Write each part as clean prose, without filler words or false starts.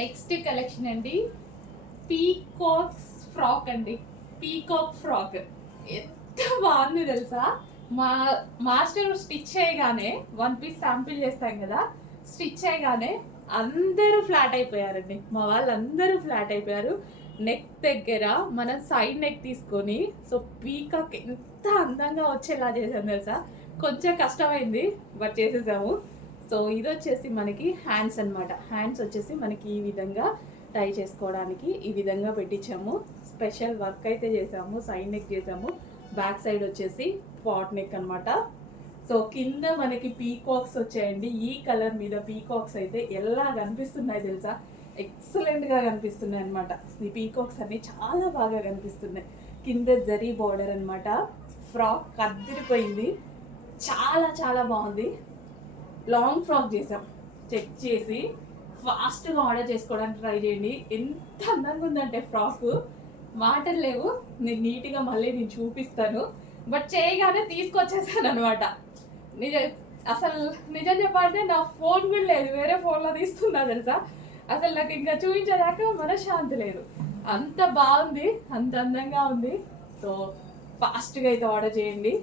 Next collection అండి, peacocks frock అండి. Peacock frock ఎంత బాగుంది తెలుసా. మా మాస్టర్ స్టిచ్ చేయగానే 1 పీస్ శాంపిల్ చేస్తాం కదా, స్టిచ్ చేయగానే అందరూ ఫ్లాట్ అయిపోయారండి. మా వాళ్ళందరూ ఫ్లాట్ అయిపోయారు. నెక్ దగ్గర మనం సైడ్ నెక్ తీసుకొని, సో పీకాక్ ఎంత అందంగా వచ్చేలా చేసాం తెలుసా. కొంచెం కష్టమైంది బట్ చేసేసాము. సో ఇది వచ్చేసి మనకి హ్యాండ్స్ అనమాట. హ్యాండ్స్ వచ్చేసి మనకి ఈ విధంగా టై చేసుకోవడానికి ఈ విధంగా పెట్టించాము. స్పెషల్ వర్క్ అయితే చేసాము, సైడ్ నెక్ చేసాము. బ్యాక్ సైడ్ వచ్చేసి పాట్ నెక్ అనమాట. సో కింద మనకి పీకాక్స్ వచ్చాయండి. ఈ కలర్ మీద పీకాక్స్ అయితే ఎలా కనిపిస్తున్నాయి తెలుసా, ఎక్సలెంట్గా కనిపిస్తున్నాయి అనమాట. ఈ పీకాక్స్ అన్ని చాలా బాగా కనిపిస్తున్నాయి. కింద జరీ బార్డర్ అనమాట. ఫ్రాక్ కద్దిరిపోయింది, చాలా చాలా బాగుంది. లాంగ్ ఫ్రాక్ చేసాం. చెక్ చేసి ఫాస్ట్గా ఆర్డర్ చేసుకోవడానికి ట్రై చేయండి. ఎంత అందంగా ఉందంటే ఫ్రాక్ మాటలు లేవు. నేను నీట్గా మళ్ళీ నేను చూపిస్తాను. బట్ చేయగానే తీసుకొచ్చేసాను అనమాట. నిజ అసలు నిజం చెప్పాలంటే నా ఫోన్ కూడా లేదు, వేరే ఫోన్లో తీస్తున్నా తెలుసా. అసలు నాకు ఇంకా చూపించేదాకా మనశ్శాంతి లేదు. అంత బాగుంది, అంత అందంగా ఉంది. సో ఫాస్ట్గా అయితే ఆర్డర్ చేయండి.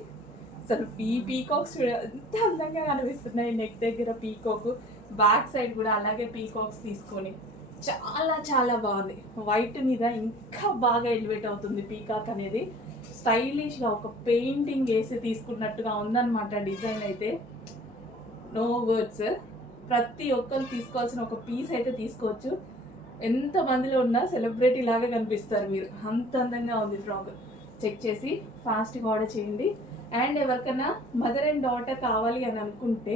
అసలు ఈ పీకాక్స్ ఎంత అందంగా కనిపిస్తున్నాయి. నెక్ దగ్గర పీకాక్, బ్యాక్ సైడ్ కూడా అలాగే పీకాక్స్ తీసుకొని చాలా చాలా బాగుంది. వైట్ మీద ఇంకా బాగా ఎలివేట్ అవుతుంది పీకాక్ అనేది. స్టైలిష్గా ఒక పెయింటింగ్ వేసి తీసుకున్నట్టుగా ఉందన్నమాట డిజైన్ అయితే. No words. ప్రతి ఒక్కరు తీసుకోవాల్సిన ఒక పీస్ అయితే తీసుకోవచ్చు. ఎంత మందిలో ఉన్నా సెలబ్రిటీ లాగా కనిపిస్తారు మీరు, అంత అందంగా ఉంది ఫ్రాక్. చెక్ చేసి ఫాస్ట్గా ఆర్డర్ చేయండి. అండ్ ఎవరికైనా మదర్ అండ్ డాటర్ కావాలి అని అనుకుంటే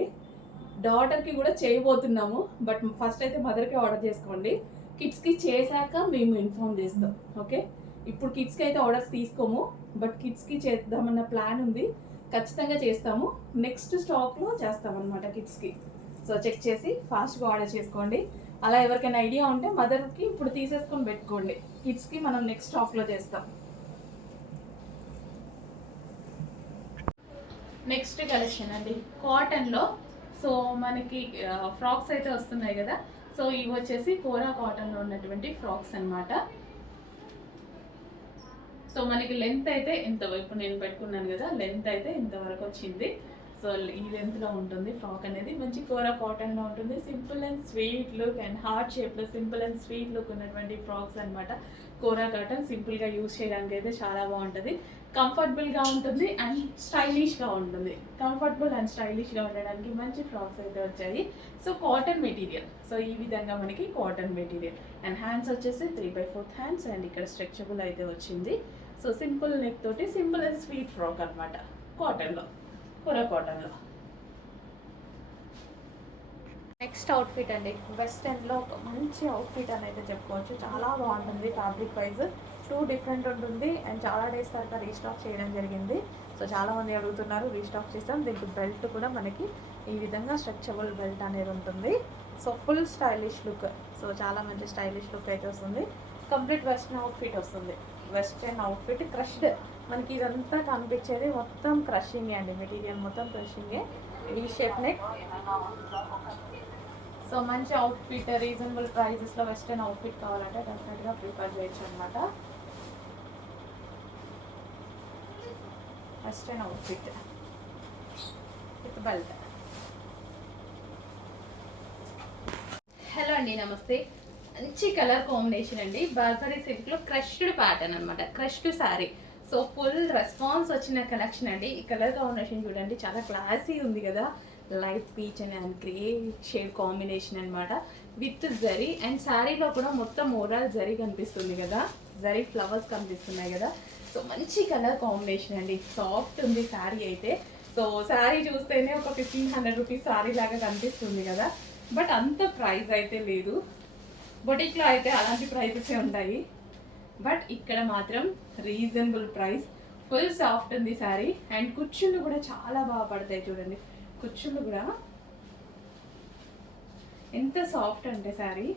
డాటర్కి కూడా చేయబోతున్నాము. బట్ ఫస్ట్ అయితే మదర్కి ఆర్డర్ చేసుకోండి. కిడ్స్కి చేశాక మేము ఇన్ఫామ్ చేస్తాం. ఓకే, ఇప్పుడు కిడ్స్కి అయితే ఆర్డర్స్ తీసుకోము, బట్ కిడ్స్కి చేద్దామన్న ప్లాన్ ఉంది. ఖచ్చితంగా చేస్తాము. నెక్స్ట్ స్టాక్లో చేస్తామన్నమాట కిడ్స్కి. సో చెక్ చేసి ఫాస్ట్గా ఆర్డర్ చేసుకోండి. అలా ఎవరికైనా ఐడియా ఉంటే మదర్కి ఇప్పుడు తీసేసుకొని పెట్టుకోండి. కిడ్స్కి మనం నెక్స్ట్ స్టాక్లో చేస్తాం. నెక్స్ట్ కలెక్షన్ అండి, కాటన్లో. సో మనకి ఫ్రాక్స్ అయితే వస్తున్నాయి కదా. సో ఇవి వచ్చేసి కోరా కాటన్లో ఉన్నటువంటి ఫ్రాక్స్ అనమాట. సో మనకి లెంత్ అయితే ఇంత, ఇప్పుడు నేను పెట్టుకున్నాను కదా, లెంత్ అయితే ఇంతవరకు వచ్చింది. సో ఈ లెంత్లో ఉంటుంది ఫ్రాక్ అనేది. మంచి కోరా కాటన్లో ఉంటుంది. Simple and sweet look and heart షేప్లో సింపుల్ అండ్ స్వీట్ లుక్ ఉన్నటువంటి ఫ్రాక్స్ అనమాట. కోరా కాటన్ సింపుల్గా యూజ్ చేయడానికి అయితే చాలా బాగుంటుంది. కంఫర్టబుల్గా ఉంటుంది అండ్ స్టైలిష్గా ఉంటుంది. కంఫర్టబుల్ అండ్ స్టైలిష్గా ఉండడానికి మంచి ఫ్రాక్స్ అయితే వచ్చాయి. So cotton material. సో ఈ విధంగా మనకి కాటన్ మెటీరియల్ అండ్ హ్యాండ్స్ వచ్చేసి 3/4 హ్యాండ్స్ అండ్ ఇక్కడ స్ట్రెచబుల్ అయితే వచ్చింది. సో సింపుల్ నెక్ తోటి సింపుల్ అండ్ స్వీట్ ఫ్రాక్ అనమాట. కాటన్లో, కోరా కాటన్లో. నెక్స్ట్ అవుట్ఫిట్ అండి, వెస్టర్న్లో ఒక మంచి అవుట్ఫిట్ అని అయితే చెప్పుకోవచ్చు. చాలా బాగుంటుంది. ఫ్యాబ్రిక్ వైజ్ 2 డిఫరెంట్ ఉంటుంది అండ్ చాలా డేస్ తర్వాత రీస్టాక్ చేయడం జరిగింది. సో చాలామంది అడుగుతున్నారు, రీస్టాక్ చేస్తాం. దీనికి బెల్ట్ కూడా మనకి ఈ విధంగా స్ట్రెచబుల్ బెల్ట్ అనేది ఉంటుంది. So full stylish look. So చాలా మంచి స్టైలిష్ లుక్ అయితే వస్తుంది. కంప్లీట్ వెస్టర్న్ అవుట్ఫిట్ వస్తుంది. Western outfit crushed. మనకి ఇదంతా కనిపించేది మొత్తం క్రషింగే అండి. మెటీరియల్ మొత్తం క్రషింగే. ఈ షేప్ నెక్. సో మంచి అవుట్ఫిట్, రీజనబుల్ ప్రైజెస్లో వెస్టర్న్ అవుట్ఫిట్ కావాలంటే డెఫినెట్గా ప్రిఫర్ చేయొచ్చు అనమాట. Western outfit with belt. Hello అండి, నమస్తే. మంచి కలర్ కాంబినేషన్ అండి. బార్బరీ సిల్క్లో క్రష్డ్ ప్యాటర్న్ అనమాట, crushed sari. So full response వచ్చిన కలెక్షన్ అండి. ఈ కలర్ కాంబినేషన్ చూడండి, చాలా క్లాసీ ఉంది కదా. Light peach and grey shade combination అనమాట విత్ జరీ. అండ్ శారీలో కూడా మొత్తం ఓవరాల్ జరీ కనిపిస్తుంది కదా, జరీ ఫ్లవర్స్ కనిపిస్తున్నాయి కదా. సో మంచి కలర్ కాంబినేషన్ అండి. సాఫ్ట్ ఉంది శారీ అయితే. సో శారీ చూస్తేనే ఒక 1500 రూపీస్ శారీ లాగా కనిపిస్తుంది కదా, బట్ అంత ప్రైస్ అయితే లేదు. బొటిక్లో అయితే అలాంటి ప్రైజెసే ఉంటాయి, బట్ ఇక్కడ మాత్రం రీజనబుల్ ప్రైస్. ఫుల్ సాఫ్ట్ ఉంది శారీ అండ్ కుచ్చుళ్ళు కూడా చాలా బాగా పడతాయి. చూడండి కుచ్చుళ్ళు కూడా ఎంత సాఫ్ట్ అంటే శారీ.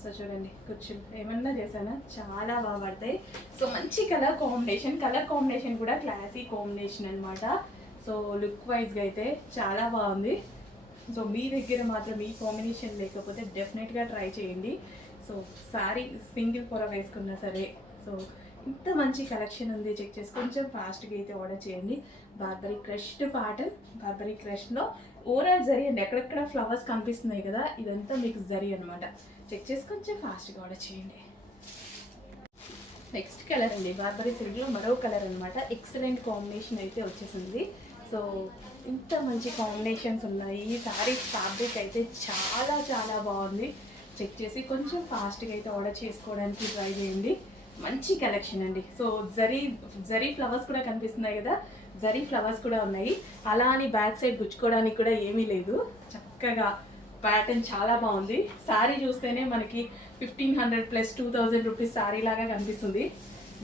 సో చూడండి కుచ్చులు ఏమన్నా చేశానా, చాలా బాగా పడతాయి. సో మంచి కలర్ కాంబినేషన్. కలర్ కాంబినేషన్ కూడా క్లాసీ కాంబినేషన్ అనమాట. సో లుక్ వైజ్గా అయితే చాలా బాగుంది. సో మీ దగ్గర మాత్రం ఈ కాంబినేషన్ లేకపోతే డెఫినెట్గా ట్రై చేయండి. సో సారీ సింగిల్ పొర వేసుకున్నా సరే. సో ఇంత మంచి కలెక్షన్ ఉంది, చెక్ చేసి కొంచెం ఫాస్ట్గా అయితే ఆర్డర్ చేయండి. బార్బరీ క్రష్డ్ ప్యాటర్న్, బార్బరీ క్రష్లో ఓవరాల్ జరీ అండి, ఎక్కడెక్కడ ఫ్లవర్స్ కనిపిస్తున్నాయి కదా, ఇదంతా మీకు జరీ అనమాట. చెక్ చేసి కొంచెం ఫాస్ట్గా ఆర్డర్ చేయండి. నెక్స్ట్ కలర్ అండి, బార్బరీ సిల్క్లో మరో కలర్ అనమాట. ఎక్సలెంట్ కాంబినేషన్ అయితే వచ్చేసింది. సో ఇంత మంచి కాంబినేషన్స్ ఉన్నాయి. ఈ శారీస్ ఫ్యాబ్రిక్ అయితే చాలా చాలా బాగుంది. చెక్ చేసి కొంచెం ఫాస్ట్గా అయితే ఆర్డర్ చేసుకోవడానికి ట్రై చేయండి. మంచి కలెక్షన్ అండి. సో జరీ ఫ్లవర్స్ కూడా కనిపిస్తున్నాయి కదా, జరీ ఫ్లవర్స్ కూడా ఉన్నాయి. అలా అని బ్యాక్ సైడ్ గుచ్చుకోవడానికి కూడా ఏమీ లేదు. చక్కగా ప్యాటర్న్ చాలా బాగుంది. శారీ చూస్తేనే మనకి 1500 ప్లస్ 2000 రూపీస్ శారీ లాగా కనిపిస్తుంది.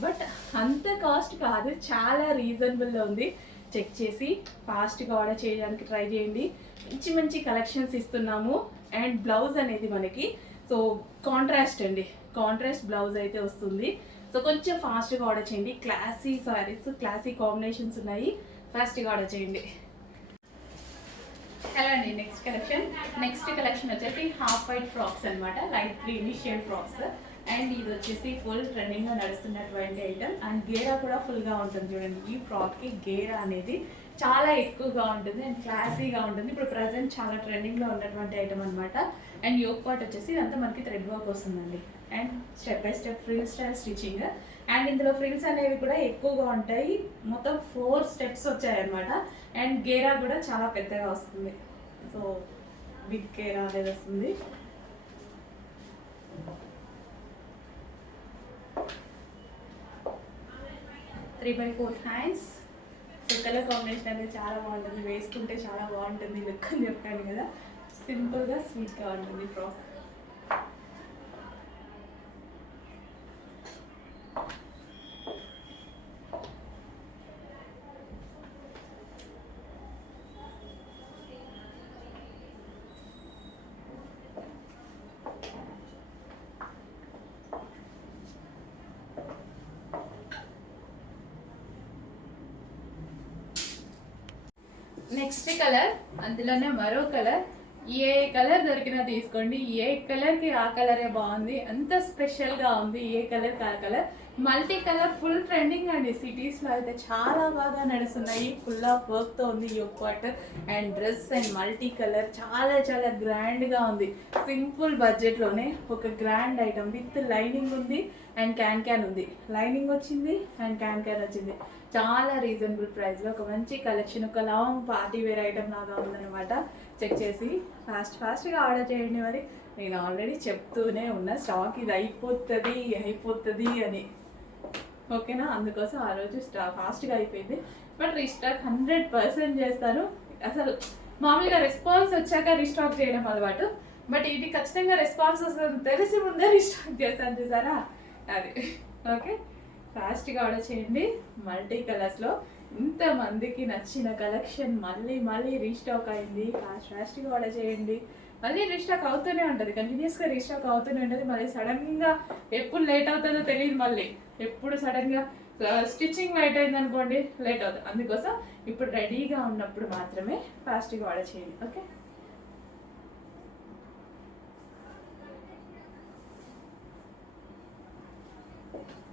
బట్ అంత కాస్ట్ కాదు, చాలా రీజనబుల్లో ఉంది. చెక్ చేసి ఫాస్ట్గా ఆర్డర్ చేయడానికి ట్రై చేయండి. మంచి మంచి కలెక్షన్స్ ఇస్తున్నాము. అండ్ బ్లౌజ్ అనేది మనకి సో కాంట్రాస్ట్ అండి, కాంట్రాస్ట్ బ్లౌజ్ అయితే వస్తుంది. సో కొంచెం ఫాస్ట్గా ఆర్డర్ చేయండి. క్లాసీ సారీస్, క్లాసీ కాంబినేషన్స్ ఉన్నాయి. ఫాస్ట్గా ఆర్డర్ చేయండి. హలో అండి, నెక్స్ట్ కలెక్షన్ వచ్చేసి హాఫ్ వైట్ ఫ్రాక్స్ అనమాట. Light green shade frocks. And ఇది వచ్చేసి ఫుల్ ట్రెండింగ్లో నడుస్తున్నటువంటి ఐటమ్. అండ్ గేరా కూడా ఫుల్గా ఉంటుంది చూడండి. ఈ ఫ్రాక్కి గేరా అనేది చాలా ఎక్కువగా ఉంటుంది అండ్ క్లాసీగా ఉంటుంది. ఇప్పుడు ప్రజెంట్ చాలా ట్రెండింగ్లో ఉన్నటువంటి ఐటమ్ అనమాట. అండ్ యోక్ పార్ట్ వచ్చేసి ఇదంతా మనకి థ్రెడ్ వర్క్ వస్తుందండి. And step by step frill style stitching. And ఇందులో ఫ్రిల్స్ అనేవి కూడా ఎక్కువగా ఉంటాయి. మొత్తం 4 స్టెప్స్ వచ్చాయన్నమాట. అండ్ గేరా కూడా చాలా పెద్దగా వస్తుంది. సో బిగ్ గేరా అనేది వస్తుంది. Three by 4 hands. So colour combination అనేది చాలా బాగుంటుంది, వేసుకుంటే చాలా బాగుంటుంది లుక్ అని చెప్పాను కదా. సింపుల్గా స్వీట్గా ఉంటుంది ఫ్రాక్. నెక్స్ట్ కలర్, అందులోనే మరో కలర్. ఏ కలర్ దొరికినా తీసుకోండి. ఏ కలర్కి ఆ కలరే బాగుంది, అంత స్పెషల్గా ఉంది. ఏ కలర్కి ఆ colour. Multi colour full trending అండి. సిటీస్లో అయితే చాలా బాగా నడుస్తున్నాయి. ఫుల్ ఆఫ్ వర్క్తో ఉంది yoke part. And dress and multi colour చాలా చాలా గ్రాండ్గా ఉంది. సింపుల్ బడ్జెట్లోనే ఒక గ్రాండ్ ఐటమ్ విత్ లైనింగ్ ఉంది అండ్ క్యాన్ ఉంది. లైనింగ్ వచ్చింది అండ్ క్యాన్ వచ్చింది. చాలా రీజనబుల్ ప్రైస్లో ఒక మంచి కలెక్షన్, ఒక లాంగ్ పార్టీ వేర్ ఐటమ్ లాగా ఉందన్నమాట. చెక్ చేసి ఫాస్ట్గా ఆర్డర్ చేయండి. మరి నేను ఆల్రెడీ చెప్తూనే ఉన్నా స్టాక్ ఇది అయిపోతుంది అని, ఓకేనా. అందుకోసం ఆ రోజు ఫాస్ట్గా అయిపోయింది. బట్ రీస్టాక్ 100% చేస్తాను. అసలు మామూలుగా రెస్పాన్స్ వచ్చాక రీస్టాక్ చేయడం అలవాటు. బట్ ఇది ఖచ్చితంగా రెస్పాన్స్ వస్తుంది తెలిసి ముందే రీస్టాక్ చేశాను, చూసారా అది. ఓకే, ఫాస్ట్గా ఆర్డర్ చేయండి. మల్టీ కలర్స్లో ఇంతమందికి నచ్చిన కలెక్షన్ మళ్ళీ రీస్టాక్ అయింది. ఫాస్ట్గా ఆర్డర్ చేయండి. మళ్ళీ రీస్టాక్ అవుతూనే ఉంటుంది, కంటిన్యూస్గా రీస్టాక్ అవుతూనే ఉంటుంది. మళ్ళీ సడన్గా ఎప్పుడు లేట్ అవుతుందో తెలియదు. మళ్ళీ ఎప్పుడు సడన్గా స్టిచ్చింగ్ లేట్ అయింది అనుకోండి, లేట్ అవుతుంది. అందుకోసం ఇప్పుడు రెడీగా ఉన్నప్పుడు మాత్రమే ఫాస్ట్గా ఆర్డర్ చేయండి. Okay,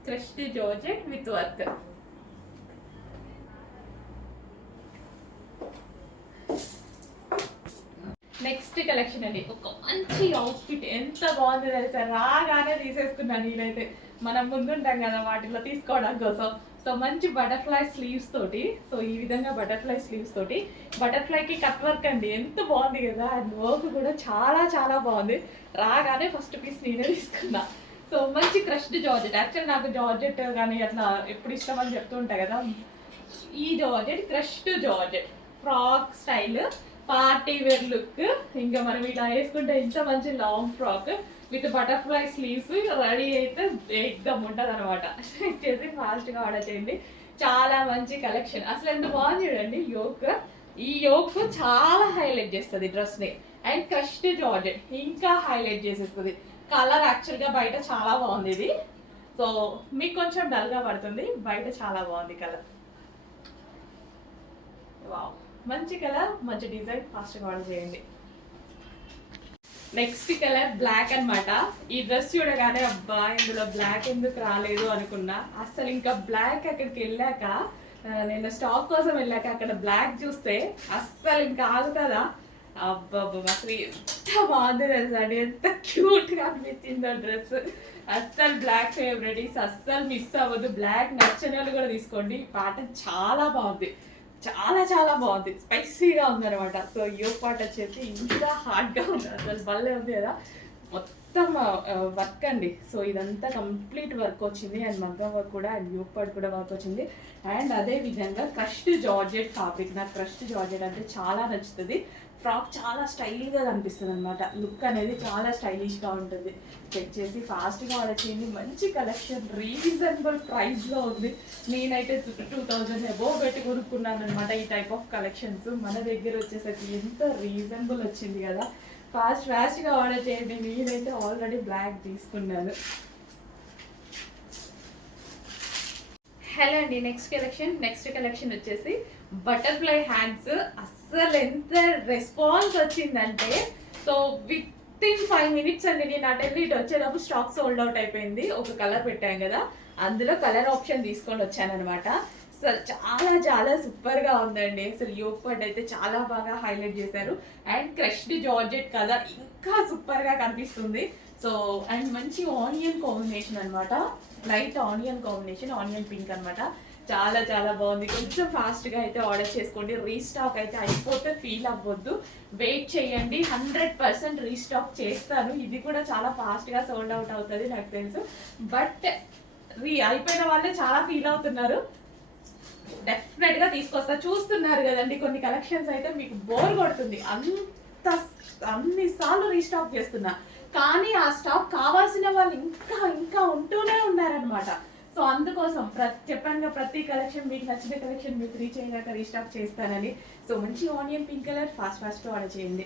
crushed georgette with work. Next collection అండి, ఒక మంచి అవుట్ఫిట్. ఎంత బాగుంది తెలుసా, రాగానే తీసేసుకున్నాను నేనైతే. మనం ముందుంటాం కదా వాటిలో తీసుకోవడం కోసం. సో మంచి బటర్ఫ్లై స్లీవ్స్ తోటి, సో ఈ విధంగా బటర్ఫ్లై స్లీవ్స్ తోటి, బటర్ఫ్లైకి కట్ వర్క్ అండి. ఎంత బాగుంది కదా. అండ్ వర్క్ కూడా చాలా చాలా బాగుంది. రాగానే ఫస్ట్ పీస్ నేనే తీసుకున్నా. సో మంచి క్రష్డ్ జార్జెట్. యాక్చువల్ నాకు జార్జెట్ కానీ అట్లా ఎప్పుడు ఇష్టం అని చెప్తూ ఉంటాయి కదా. ఈ georgette crushed georgette frock style, party wear look. ఇంకా మనం ఇలా వేసుకుంటే ఇంత మంచి long frock with butterfly sleeves ready అయితే ఎగ్దమ్ ఉంటుంది అనమాట. చేసి ఫాస్ట్గా ఆర్డర్ చేయండి. చాలా మంచి కలెక్షన్. అసలు ఎంత బాగుంది చూడండి. యోక్, ఈ యోక్ చాలా హైలైట్ చేస్తుంది డ్రెస్ని. అండ్ క్రష్డ్ జార్జెట్ ఇంకా హైలైట్ చేసేస్తుంది. కలర్ యాక్చువల్గా బయట చాలా బాగుంది ఇది. సో మీకు కొంచెం డల్గా పడుతుంది, బయట చాలా బాగుంది కలర్. వావ్, మంచి కలర్, మంచి డిజైన్, ఫాస్ట్గా ఆర్డర్ చేయండి. నెక్స్ట్ కలర్ బ్లాక్ అన్నమాట. ఈ డ్రెస్ చూడగానే అబ్బా ఇందులో బ్లాక్ ఎందుకు రాలేదు అనుకున్నా. అసలు ఇంకా బ్లాక్ అక్కడికి వెళ్ళాక, నేను స్టాక్ కోసం వెళ్ళాక అక్కడ బ్లాక్ చూస్తే అస్సలు ఇంకా ఆగుతుందా. అబ్బబ్బా అసలు ఎంత బాగుంది తెలుసా అండి, ఎంత క్యూట్ గా అనిపించిందో డ్రెస్. అస్సలు బ్లాక్ ఫేవరెట్, అస్సలు మిస్ అవ్వదు. బ్లాక్ నచ్చిన వాళ్ళు కూడా తీసుకోండి. ఈ ప్యాటర్న్ చాలా బాగుంది, చాలా చాలా బాగుంది, స్పైసీగా ఉందన్నమాట. సో యోగ్ పార్ట్ వచ్చేసి ఇంకా హార్డ్గా ఉంది, అసలు భలే ఉంది కదా. మొత్తం వర్క్ అండి. సో ఇదంతా కంప్లీట్ వర్క్ వచ్చింది, అండ్ మగ్గం వర్క్ కూడా, అండ్ యోగ్ పార్ట్ కూడా వర్క్ వచ్చింది. అండ్ అదే విధంగా క్రష్డ్ జార్జెట్ ఫ్యాబ్రిక్. నాకు క్రష్డ్ జార్జెట్ అంటే చాలా నచ్చుతుంది. ఫ్రాక్ చాలా స్టైల్గా కనిపిస్తుంది అనమాట. లుక్ అనేది చాలా స్టైలిష్గా ఉంటుంది. చెక్ చేసి ఫాస్ట్గా ఆర్డర్ చేయండి. మంచి కలెక్షన్, రీజనబుల్ ప్రైస్లో ఉంది. నేనైతే 2000 అబోవ్ పెట్టి కొనుక్కున్నాను అనమాట ఈ టైప్ ఆఫ్ కలెక్షన్స్. మన దగ్గర వచ్చేసరికి ఎంత రీజనబుల్ వచ్చింది కదా. ఫాస్ట్గా ఆర్డర్ చేయండి. నేనైతే ఆల్రెడీ బ్లాక్ తీసుకున్నాను. హలో అండి, నెక్స్ట్ కలెక్షన్ వచ్చేసి బటర్ఫ్లై హ్యాండ్స్. అస్సలు ఎంత రెస్పాన్స్ వచ్చిందంటే, సో విత్ ఇన్ 5 minutes అండి. నేను అటెండ్ ఇటు వచ్చేటప్పుడు స్టాక్ సోల్డ్ అవుట్ అయిపోయింది. ఒక కలర్ పెట్టాం కదా, అందులో కలర్ ఆప్షన్ తీసుకొని వచ్చాను అనమాట. అసలు చాలా చాలా సూపర్గా ఉందండి. అసలు యోగ్ పార్ట్ అయితే చాలా బాగా హైలైట్ చేశారు. అండ్ క్రష్డ్ జార్జెట్ కదా, ఇంకా సూపర్గా కనిపిస్తుంది. సో అండ్ మంచి ఆనియన్ కాంబినేషన్ అనమాట, light onion combination, onion pink అనమాట. చాలా చాలా బాగుంది. కొంచెం ఫాస్ట్గా అయితే ఆర్డర్ చేసుకోండి. రీస్టాక్ అయితే అయిపోతే ఫీల్ అవ్వద్దు, వెయిట్ చేయండి. 100% రీస్టాక్ చేస్తాను. ఇది కూడా చాలా ఫాస్ట్గా సోల్డ్ అవుట్ అవుతుంది నాకు తెలుసు. బట్ అయిపోయిన వాళ్ళే చాలా ఫీల్ అవుతున్నారు. డెఫినెట్గా తీసుకొస్తా. చూస్తున్నారు కదండి, కొన్ని కలెక్షన్స్ అయితే మీకు బోర్ కొడుతుంది, అన్నిసార్లు రీస్టాక్ చేస్తున్నా. కానీ ఆ స్టాక్ కావాల్సిన వాళ్ళు ఇంకా ఇంకా ఉంటూనే ఉన్నారనమాట. సో అందుకోసం చెప్పాను కదా, ప్రతి కలెక్షన్ మీకు నచ్చిన కలెక్షన్ మీకు రీచ్ అయ్యాక రీస్టాక్ చేస్తానని. సో మంచి ఆనియన్ పింక్ కలర్, ఫాస్ట్గా ఆర్డర్ చేయండి.